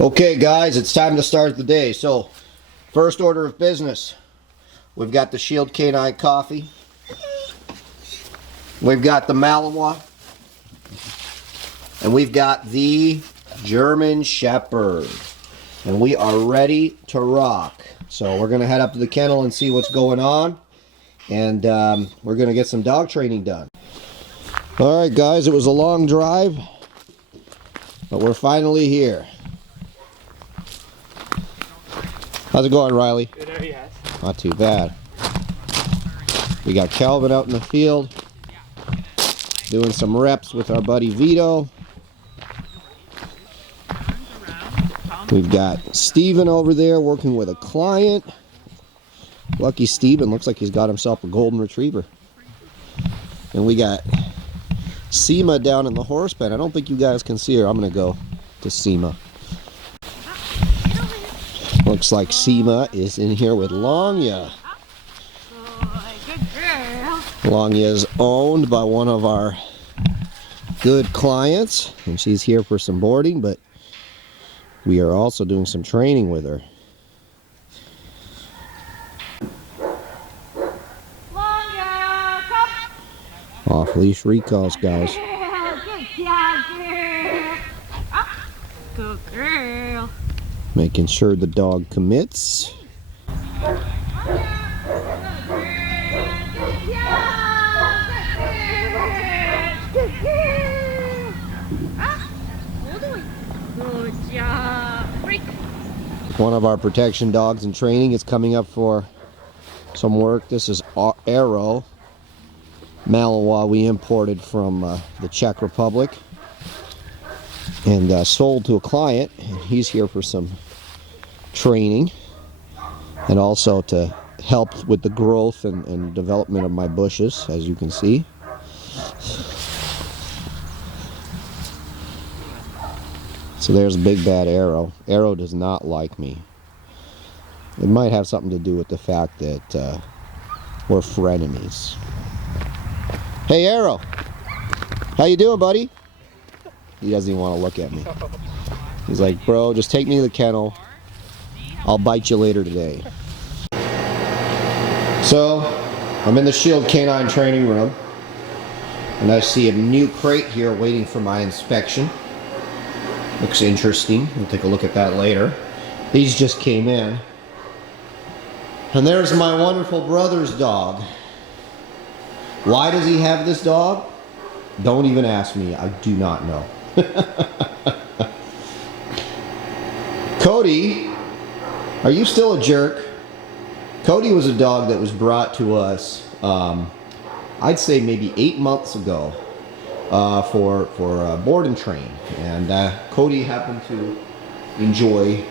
Okay guys, it's time to start the day. So, first order of business. We've got the Shield Canine coffee. We've got the Malinois. And we've got the German Shepherd. And we are ready to rock. So we're going to head up to the kennel and see what's going on. And we're going to get some dog training done. Alright guys, it was a long drive. But we're finally here. How's it going, Riley? Good, how are you? Not too bad. We got Calvin out in the field doing some reps with our buddy Vito. We've got Steven over there working with a client. Lucky Steven, looks like he's got himself a golden retriever. And we got Seema down in the horse pen. I don't think you guys can see her. I'm going to go to Seema. Looks like Seema is in here with Longya. Longya is owned by one of our good clients, and she's here for some boarding, but we are also doing some training with her. Longya, come. Off-leash recalls, guys. Good job, girl. Good girl. Making sure the dog commits. One of our protection dogs in training is coming up for some work. This is Arrow, Malinois we imported from the Czech Republic and sold to a client, and he's here for some training and also to help with the growth and development of my bushes, as you can see. So there's Big Bad Arrow. Arrow does not like me. It might have something to do with the fact that we're frenemies. Hey Arrow, how you doing, buddy? He doesn't even want to look at me. He's like, bro, just take me to the kennel. I'll bite you later today. So, I'm in the Shield Canine training room, and I see a new crate here waiting for my inspection. Looks interesting. We'll take a look at that later. These just came in. And there's my wonderful brother's dog. Why does he have this dog? Don't even ask me. I do not know. Cody, are you still a jerk? Cody was a dog that was brought to us, I'd say maybe 8 months ago, for board and train. And Cody happened to enjoy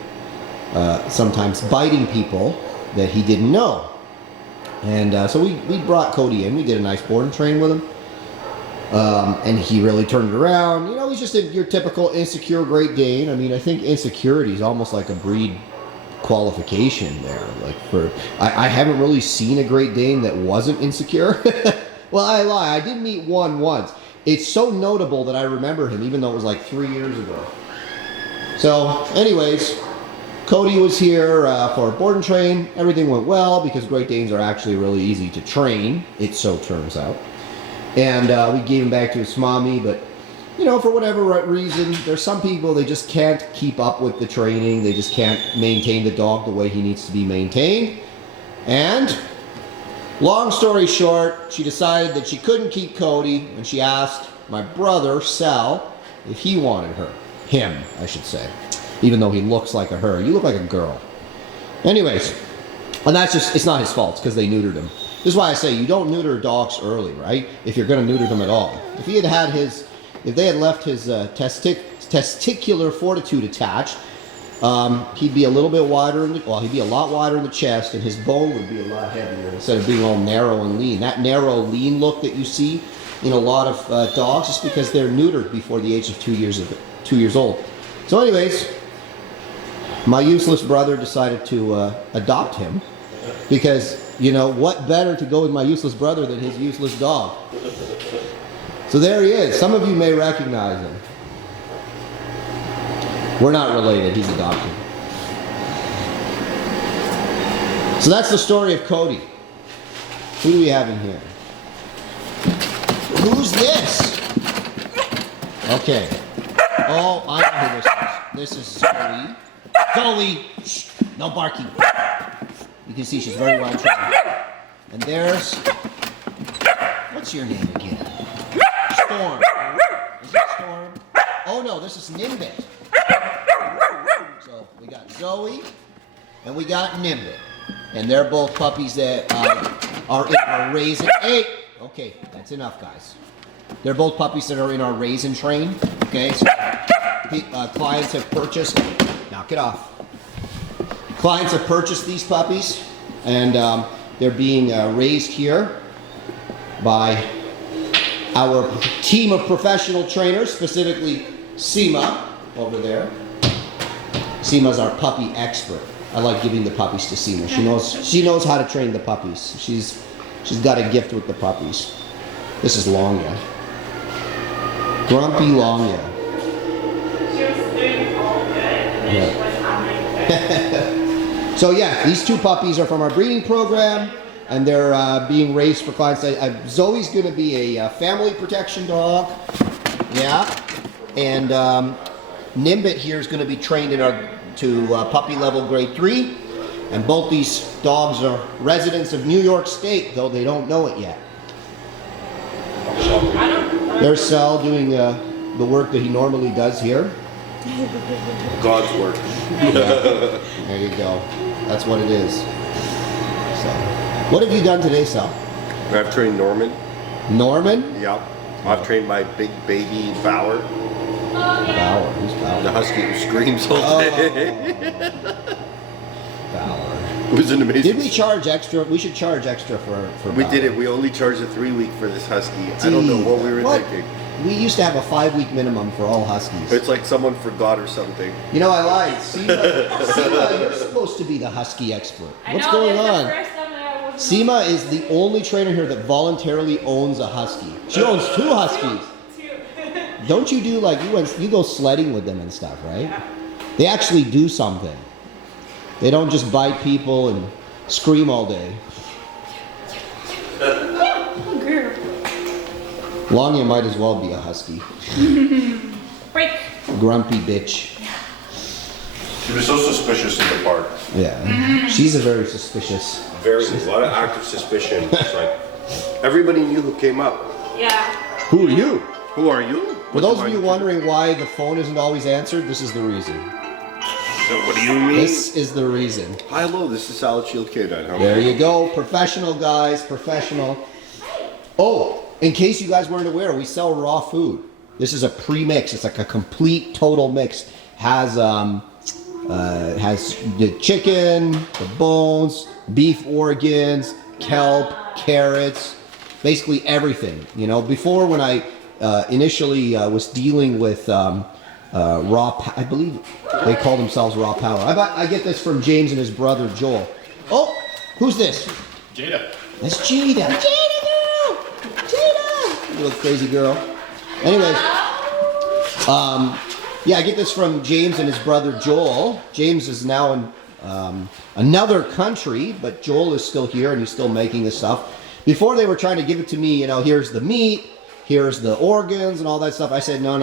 sometimes biting people that he didn't know. And so we brought Cody in. We did a nice board and train with him. And he really turned it around. You know, he's just your typical insecure Great Dane. I mean, I think insecurity is almost like a breed qualification there. Like I haven't really seen a Great Dane that wasn't insecure. Well, I lie. I did meet one once. It's so notable that I remember him, even though it was like 3 years ago. So, anyways, Cody was here for board and train. Everything went well because Great Danes are actually really easy to train. It so turns out. And we gave him back to his mommy, but you know, for whatever reason, there's some people, they just can't keep up with the training. They just can't maintain the dog the way he needs to be maintained. And long story short, she decided that she couldn't keep Cody, and she asked my brother, Sal, if he wanted her. Him, I should say. Even though he looks like a her. You look like a girl. Anyways, and that's just, it's not his fault, it's because they neutered him. This is why I say you don't neuter dogs early, right? If you're going to neuter them at all. If he had had his, if they had left his testicular fortitude attached, he'd be a little bit wider in the, well, he'd be a lot wider in the chest, and his bone would be a lot heavier instead of being all narrow and lean. That narrow, lean look that you see in a lot of dogs is because they're neutered before the age of 2 years old. So anyways, my useless brother decided to adopt him because, you know, what better to go with my useless brother than his useless dog? So there he is. Some of you may recognize him. We're not related. He's adopted. So that's the story of Cody. Who do we have in here? Who's this? Okay. Oh, I know who this is. This is Zoe. Zoe! Shh, no barking. You can see she's very well trained. And there's... What's your name again? Storm. Is it Storm? Oh no, this is Nimbit. So we got Zoe and we got Nimbit. And they're both puppies that are in our raise and... Hey! Okay, that's enough, guys. They're both puppies that are in our raise and train. Okay, so clients have purchased... Knock it off. Clients have purchased these puppies, and they're being raised here by our team of professional trainers, specifically Seema over there. Seema's our puppy expert. I like giving the puppies to Seema. She knows how to train the puppies. She's got a gift with the puppies. This is Longya. Grumpy Longya. She was doing all good, and then she went on my So yeah, these two puppies are from our breeding program, and they're being raised for clients. Zoe's going to be a family protection dog. Yeah. And Nimbit here is going to be trained in our puppy level grade 3. And both these dogs are residents of New York State, though they don't know it yet. There's Sal doing the work that he normally does here. God's work. There you go. That's what it is. So, what have you done today, Sal? I've trained Norman. Norman? Yep. I've trained my big baby Bauer. Bauer. Who's Bauer? The husky who screams all day. Bauer. It was an amazing. Did we charge extra? We should charge extra for We Bauer. did it. We only charged a 3-week for this husky. I don't know what we were thinking. We used to have a 5-week minimum for all huskies. It's like someone forgot or something. You know, I lied. Seema, you're supposed to be the husky expert. What's going on? Seema is the only trainer here that voluntarily owns a husky. She owns 2 huskies. Don't you do like you go sledding with them and stuff, right? Yeah. They actually do something. They don't just bite people and scream all day. Oh, girl. Longya might as well be a husky. Break. Grumpy bitch. She was so suspicious in the park. Yeah. She's a very suspicious. Very a lot of active suspicion. It's like everybody knew who came up. Yeah. Who are you? Who are you? For those of you wondering why the phone isn't always answered, this is the reason. So what do you mean? This is the reason. Hi, hello. This is Solid Shield K9. How are There you go. Professional, guys. Professional. Oh, in case you guys weren't aware, we sell raw food. This is a pre-mix. It's like a complete, total mix. Has the chicken, the bones, beef organs, kelp, carrots, basically everything. You know, before when I initially was dealing with I believe they call themselves Raw Power. I get this from James and his brother Joel. Oh, who's this? Jada. That's Jada. Jada girl! Jada! You little crazy girl. Anyways, yeah, I get this from James and his brother Joel. James is now in another country, but Joel is still here and he's still making this stuff. Before they were trying to give it to me, you know, here's the meat, here's the organs and all that stuff. I said, no.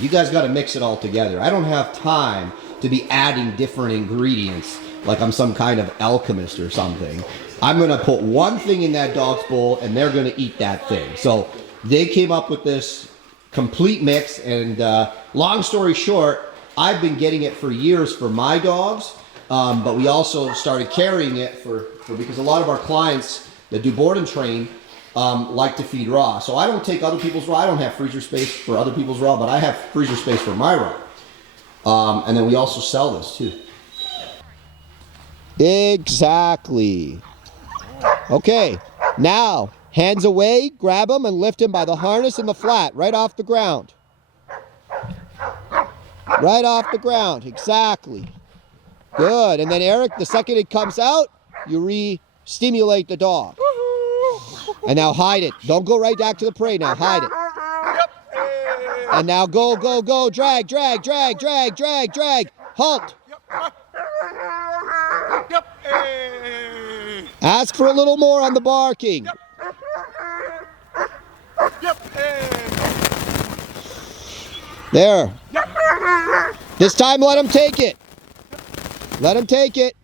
You guys got to mix it all together. I don't have time to be adding different ingredients like I'm some kind of alchemist or something. I'm going to put one thing in that dog's bowl and they're going to eat that thing. So they came up with this complete mix, and long story short, I've been getting it for years for my dogs, but we also started carrying it for because a lot of our clients that do board and train like to feed raw. So I don't take other people's raw. I don't have freezer space for other people's raw, but I have freezer space for my raw. And then we also sell this too. Exactly. Okay, now hands away, grab him and lift him by the harness and the flat, right off the ground. Right off the ground, exactly. Good, and then Eric, the second it comes out, you re-stimulate the dog. And now hide it. Don't go right back to the prey now, hide it. And now go, go, go. Drag, drag, drag, drag, drag, drag. Halt. Yep. Hey. Ask for a little more on the barking. Yep. Hey. There. Yep. This time let him take it. Let him take it.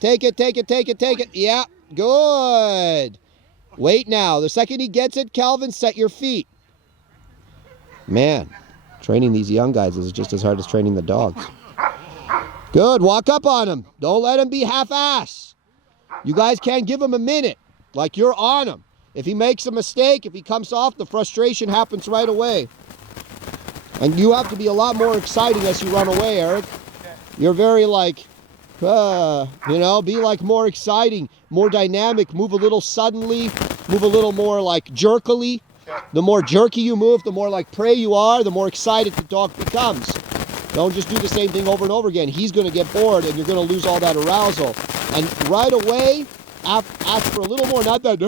Take it, take it, take it, take it. Yeah, good. Wait now. The second he gets it, Calvin, set your feet. Man, training these young guys is just as hard as training the dogs. Good, walk up on him. Don't let him be half-ass. You guys can't give him a minute, like you're on him. If he makes a mistake, if he comes off, the frustration happens right away. And you have to be a lot more exciting as you run away, Eric. You're very like, you know, be like more exciting, more dynamic, move a little suddenly, move a little more like jerkily. The more jerky you move, the more like prey you are, the more excited the dog becomes. Don't just do the same thing over and over again. He's going to get bored and you're going to lose all that arousal. And right away, ask for a little more, not that,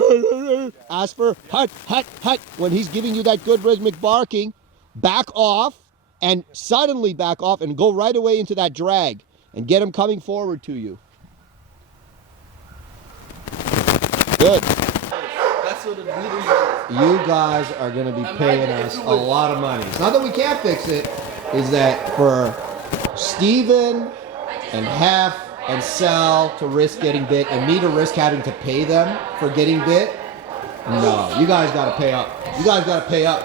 ask for hut, hut, hut. When he's giving you that good rhythmic barking, back off and suddenly back off and go right away into that drag and get him coming forward to you. Good. That's what it literally is. You guys are going to be paying us a lot of money. It's not that we can't fix it, is that for Steven and Hef and Sal to risk getting bit and me to risk having to pay them for getting bit, no, you guys got to pay up. You guys got to pay up.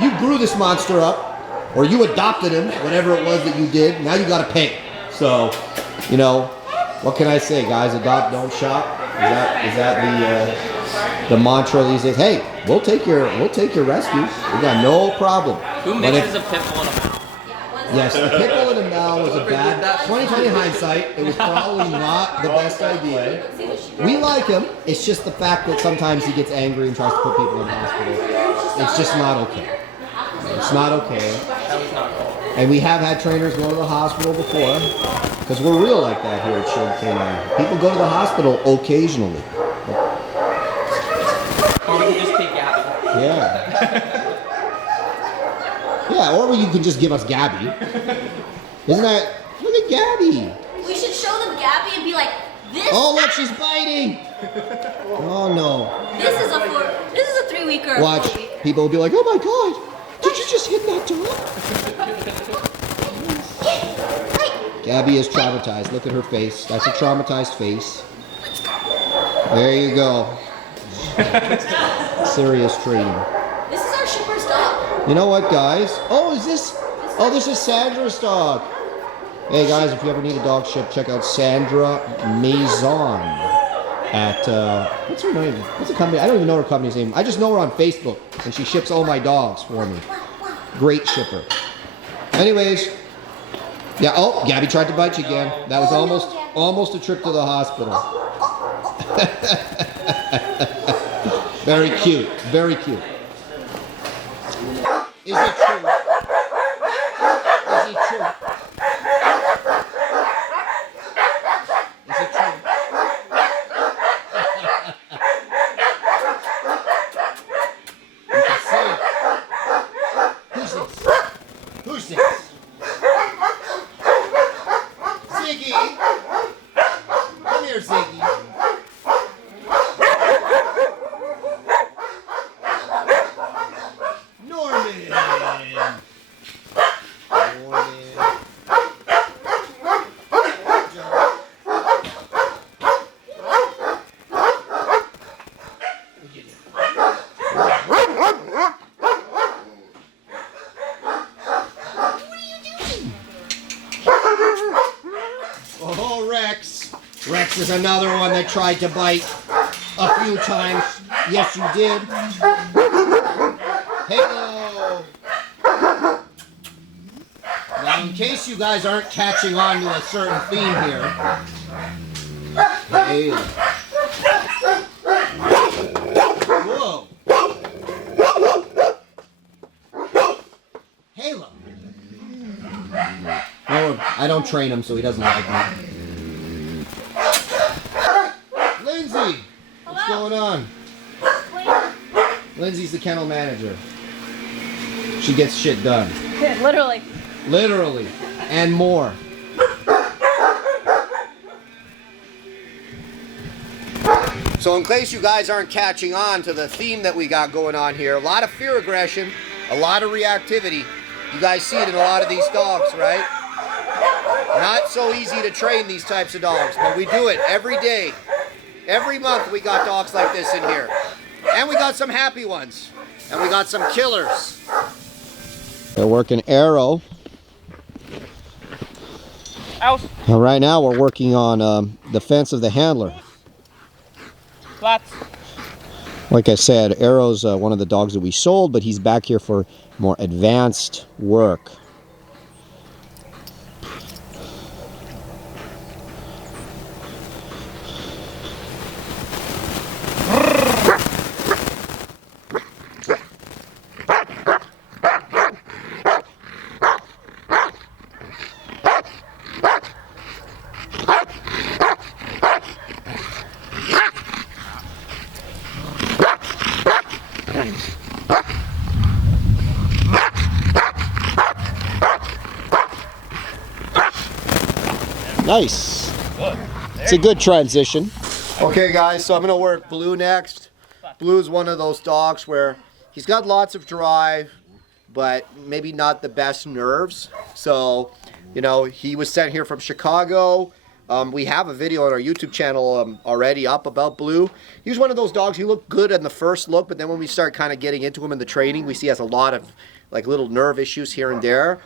You grew this monster up, or you adopted him, whatever it was that you did. Now you got to pay. So, you know, what can I say, guys? Adopt, don't shop. Is that the mantra these days? Hey, we'll take your rescue. We got no problem. Who But mixes a pit bull and a mouse? yes, the pit bull and a Mal was a bad 2020 hindsight. It was probably not the best idea. We like him. It's just the fact that sometimes he gets angry and tries to put people in the hospital. It's just not okay. It's not okay. That was not cool. And we have had trainers go to the hospital before, because we're real like that here at Shield Canine. People go to the hospital occasionally. Or we can just take Gabby. Yeah. Yeah, or you could just give us Gabby. Isn't that... Look at Gabby. We should show them Gabby and be like, this. Oh, look, she's biting. Oh, no. This is a 3-weeker. Watch. People will be like, oh, my God. Did you just hit that dog? Gabby is traumatized. Look at her face. That's a traumatized face. There you go. Serious training. This is our shipper's dog. You know what, guys? Oh, this is Sandra's dog. Hey, guys, if you ever need a dog ship, check out Sandra Maison at, what's her name? What's the company? I don't even know her company's name. I just know her on Facebook, and she ships all my dogs for me. Great shipper. Anyways, yeah, oh, Gabby tried to bite you again. That was almost a trip to the hospital. Very cute, very cute. Is it true? Is it true? Is it true? You can see it. Who's this? Who's this? Ziggy! Come here, Ziggy. Oh, Rex. Rex is another one that tried to bite a few times. Yes, you did. Hello. Now, in case you guys aren't catching on to a certain theme here. Hey. Whoa. Halo. Oh, I don't train him, so he doesn't like me. Lindsay, what's going on? Lindsay's the kennel manager. she gets shit done. Literally. Literally. And more. So in case you guys aren't catching on to the theme that we got going on here, a lot of fear aggression, a lot of reactivity. You guys see it in a lot of these dogs, right? Not so easy to train these types of dogs, but we do it every day. Every month we got dogs like this in here. And we got some happy ones. And we got some killers. They're working arrow. Out. And right now we're working on the fence of the handler. Flats. Like I said, Arrow's one of the dogs that we sold, but he's back here for more advanced work. Nice. It's a good transition. Okay guys, so I'm gonna work Blue next. Blue's one of those dogs where he's got lots of drive, but maybe not the best nerves. So, you know, he was sent here from Chicago. We have a video on our YouTube channel already up about Blue. He was one of those dogs, he looked good in the first look, but then when we start kind of getting into him in the training, we see he has a lot of like little nerve issues here and there.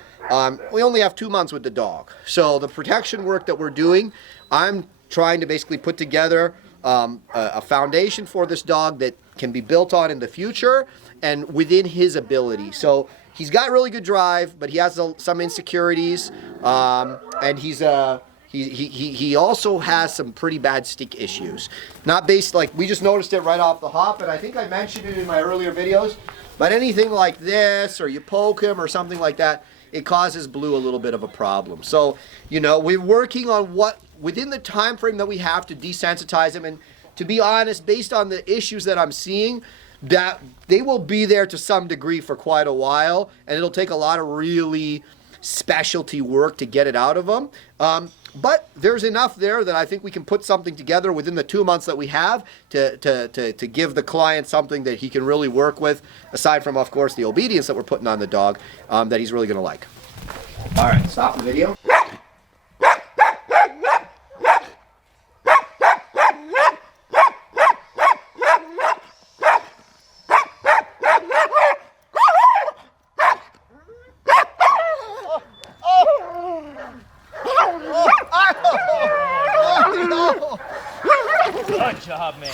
We only have 2 months with the dog. So the protection work that we're doing, I'm trying to basically put together a foundation for this dog that can be built on in the future and within his ability. So he's got really good drive, but he has some insecurities, and he also has some pretty bad stick issues. Not based, like, we just noticed it right off the hop, and I think I mentioned it in my earlier videos, but anything like this, or you poke him or something like that, it causes Blue a little bit of a problem. So, you know, we're working on what, within the time frame that we have to desensitize him, and to be honest, based on the issues that I'm seeing, that they will be there to some degree for quite a while, and it'll take a lot of really specialty work to get it out of them. But there's enough there that I think we can put something together within the 2 months that we have to give the client something that he can really work with, aside from, of course, the obedience that we're putting on the dog, that he's really going to like. All right, stop the video. Good job, man.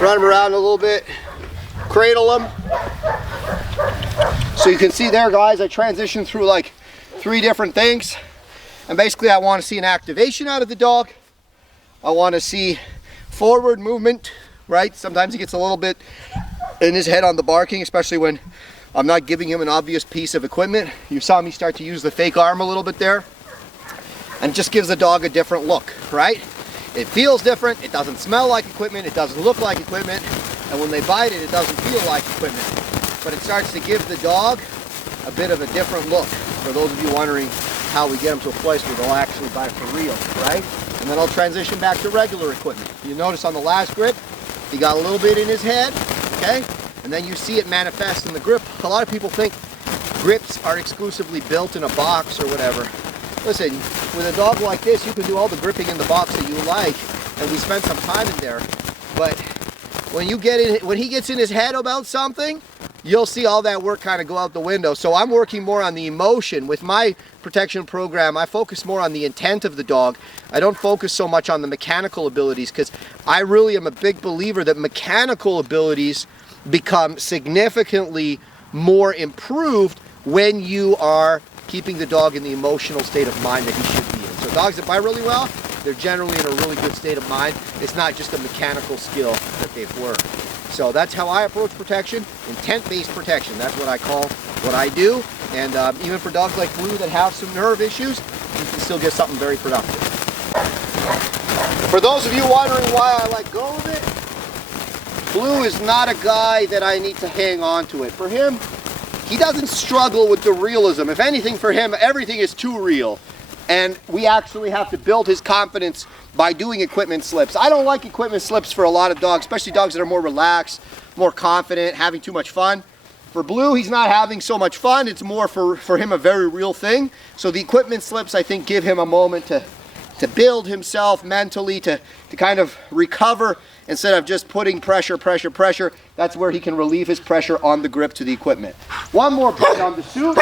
Run him around a little bit, cradle him. So you can see there, guys, I transitioned through like 3 different things. And basically I want to see an activation out of the dog. I want to see forward movement, right? Sometimes he gets a little bit in his head on the barking, especially when I'm not giving him an obvious piece of equipment. You saw me start to use the fake arm a little bit there. And it just gives the dog a different look, right? It feels different, it doesn't smell like equipment, it doesn't look like equipment, and when they bite it, it doesn't feel like equipment. But it starts to give the dog a bit of a different look. For those of you wondering how we get them to a place where they'll actually bite for real, right? And then I'll transition back to regular equipment. You notice on the last grip, he got a little bit in his head, okay? And then you see it manifest in the grip. A lot of people think grips are exclusively built in a box or whatever. Listen, with a dog like this, you can do all the gripping in the box that you like, and we spent some time in there. But when you get in, when he gets in his head about something, you'll see all that work kind of go out the window. So I'm working more on the emotion. With my protection program, I focus more on the intent of the dog. I don't focus so much on the mechanical abilities, because I really am a big believer that mechanical abilities become significantly more improved when you are keeping the dog in the emotional state of mind that he should be in. So dogs that bite really well, they're generally in a really good state of mind. It's not just a mechanical skill that they've learned. So that's how I approach protection, intent-based protection. That's what I call what I do. And even for dogs like Blue that have some nerve issues, you can still get something very productive. For those of you wondering why I let go of it, Blue is not a guy that I need to hang on to it. For him, he doesn't struggle with the realism. If anything, for him, everything is too real. And we actually have to build his confidence by doing equipment slips. I don't like equipment slips for a lot of dogs, especially dogs that are more relaxed, more confident, having too much fun. For Blue, he's not having so much fun. It's more for him a very real thing. So the equipment slips, I think, give him a moment to build himself mentally, to kind of recover instead of just putting pressure. That's where he can relieve his pressure on the grip to the equipment. One more bite on the suit.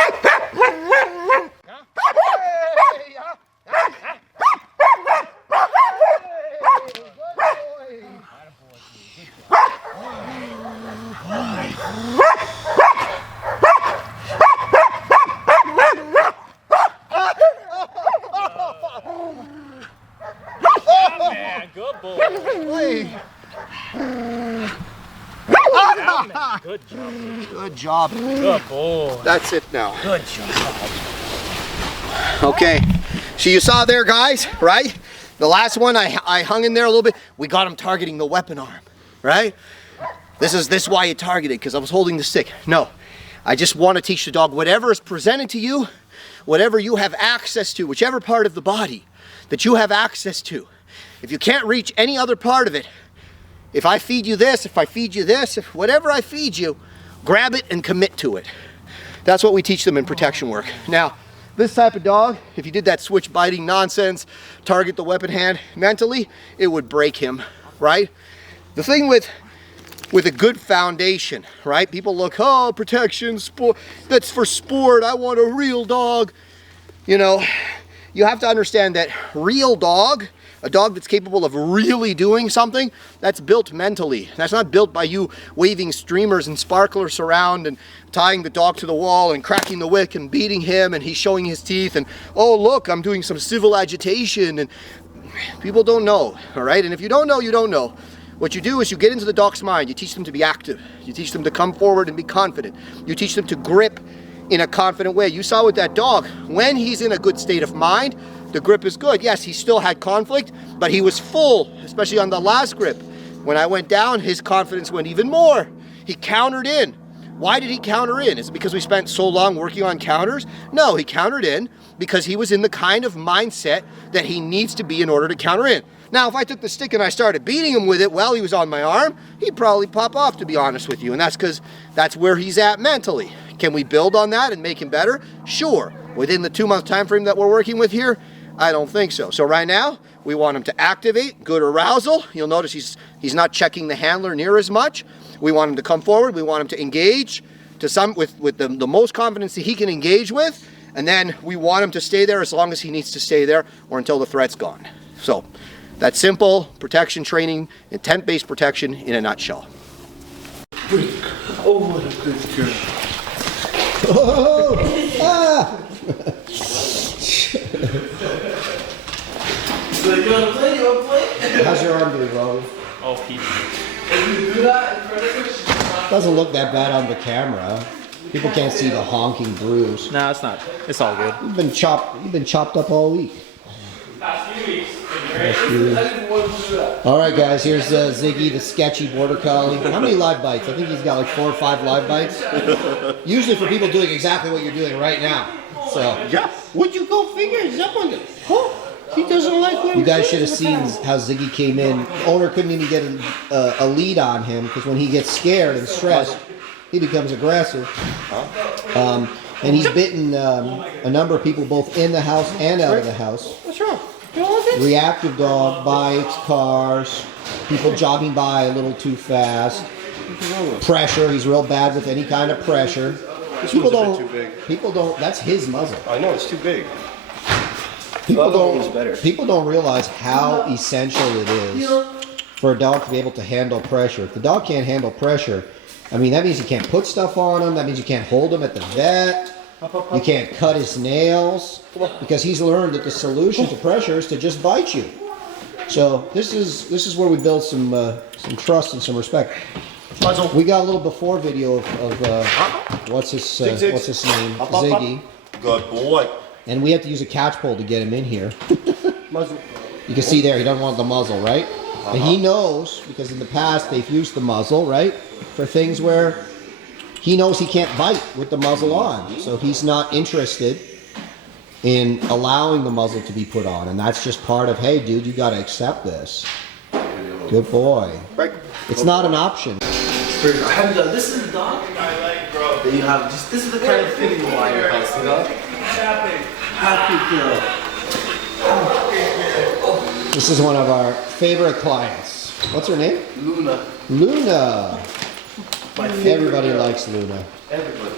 Man, good boy. Good job. Good job. Good boy. That's it now. Good job. Okay, so you saw there, guys, right? The last one, I hung in there a little bit. We got him targeting the weapon arm, right? This is why you targeted, because I was holding the stick. No, I just want to teach the dog whatever is presented to you, whatever you have access to, whichever part of the body that you have access to. If you can't reach any other part of it, if I feed you this, if I feed you this, if whatever I feed you, grab it and commit to it. That's what we teach them in protection work. Now, this type of dog, if you did that switch biting nonsense, target the weapon hand mentally, it would break him, right? The thing with a good foundation, right? People look, oh, protection, sport, that's for sport, I want a real dog. You know, you have to understand that real dog, a dog that's capable of really doing something, that's built mentally. That's not built by you waving streamers and sparklers around and tying the dog to the wall and cracking the wick and beating him and he's showing his teeth and, oh, look, I'm doing some civil agitation. And people don't know, all right? And if you don't know, you don't know. What you do is you get into the dog's mind. You teach them to be active. You teach them to come forward and be confident. You teach them to grip in a confident way. You saw with that dog, when he's in a good state of mind, the grip is good. Yes, he still had conflict, but he was full, especially on the last grip. When I went down, his confidence went even more. He countered in. Why did he counter in? Is it because we spent so long working on counters? No, he countered in because he was in the kind of mindset that he needs to be in order to counter in. Now, if I took the stick and I started beating him with it while he was on my arm, he'd probably pop off, to be honest with you. And that's because that's where he's at mentally. Can we build on that and make him better? Sure. Within the 2-month time frame that we're working with here, I don't think so. So right now, we want him to activate, good arousal. You'll notice he's not checking the handler near as much. We want him to come forward. We want him to engage to with the most confidence that he can engage with. And then we want him to stay there as long as he needs to stay there or until the threat's gone. So that's simple protection training, intent-based protection in a nutshell. Oh, what a good girl. Oh, ah. How's your arm doing, Robert? Oh, peace. Doesn't look that bad on the camera. People can't see the honking bruise. No, it's not. It's all good. You've been chopped up all week. Past few weeks. All right, guys. Here's Ziggy, the sketchy border collie. How many live bites? I think he's got like 4 or 5 live bites. Usually for people doing exactly what you're doing right now. So Yeah. Would you go figure? He's up on the. Oh, he doesn't like what you guys should have seen how Ziggy came in. Owner couldn't even get a lead on him because when he gets scared and stressed, he becomes aggressive. And he's bitten a number of people both in the house and out of the house. What's wrong? You don't want this? Reactive dog, bites, cars, people jogging by a little too fast. Pressure, he's real bad with any kind of pressure. People don't, that's his muzzle. I know it's too big. People The other one was better. people don't realize how essential it is for a dog to be able to handle pressure. If the dog can't handle pressure, I mean, that means you can't put stuff on him. That means you can't hold him at the vet. You can't cut his nails because he's learned that the solution to pressure is to just bite you. So this is where we build some trust and some respect. Muzzle. We got a little before video of what's his name, Ziggy, Good boy. and we have to use a catch pole to get him in here. Muzzle. You can see there, he doesn't want the muzzle, right? And he knows, because in the past they've used the muzzle, right? For things where he knows he can't bite with the muzzle on. So he's not interested in allowing the muzzle to be put on. And that's just part of, hey dude, you gotta accept this. Good boy. It's not an option. This is the dog that you have. Just this is the kind of thing you want in your house, you know? Happy girl. This is one of our favorite clients. What's her name? Luna. Luna. My favorite Everybody girl. likes Luna. Everybody.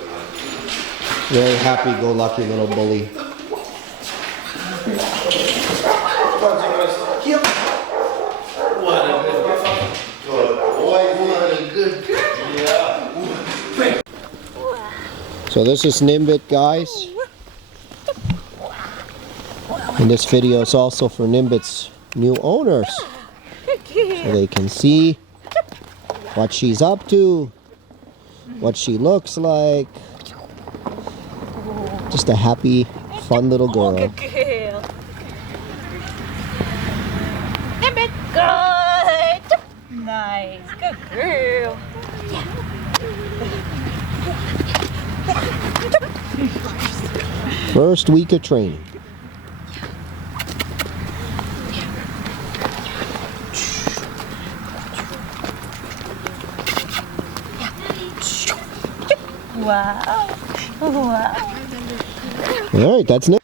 Very happy-go-lucky little bully. What a good girl. So this is Nimbit, guys. And this video is also for Nimbit's new owners. So they can see what she's up to, what she looks like. Just a happy, fun little girl. Good girl. Nimbit. Good. Nice. Good girl. First week of training. Wow. Wow. All right, that's Nimbit.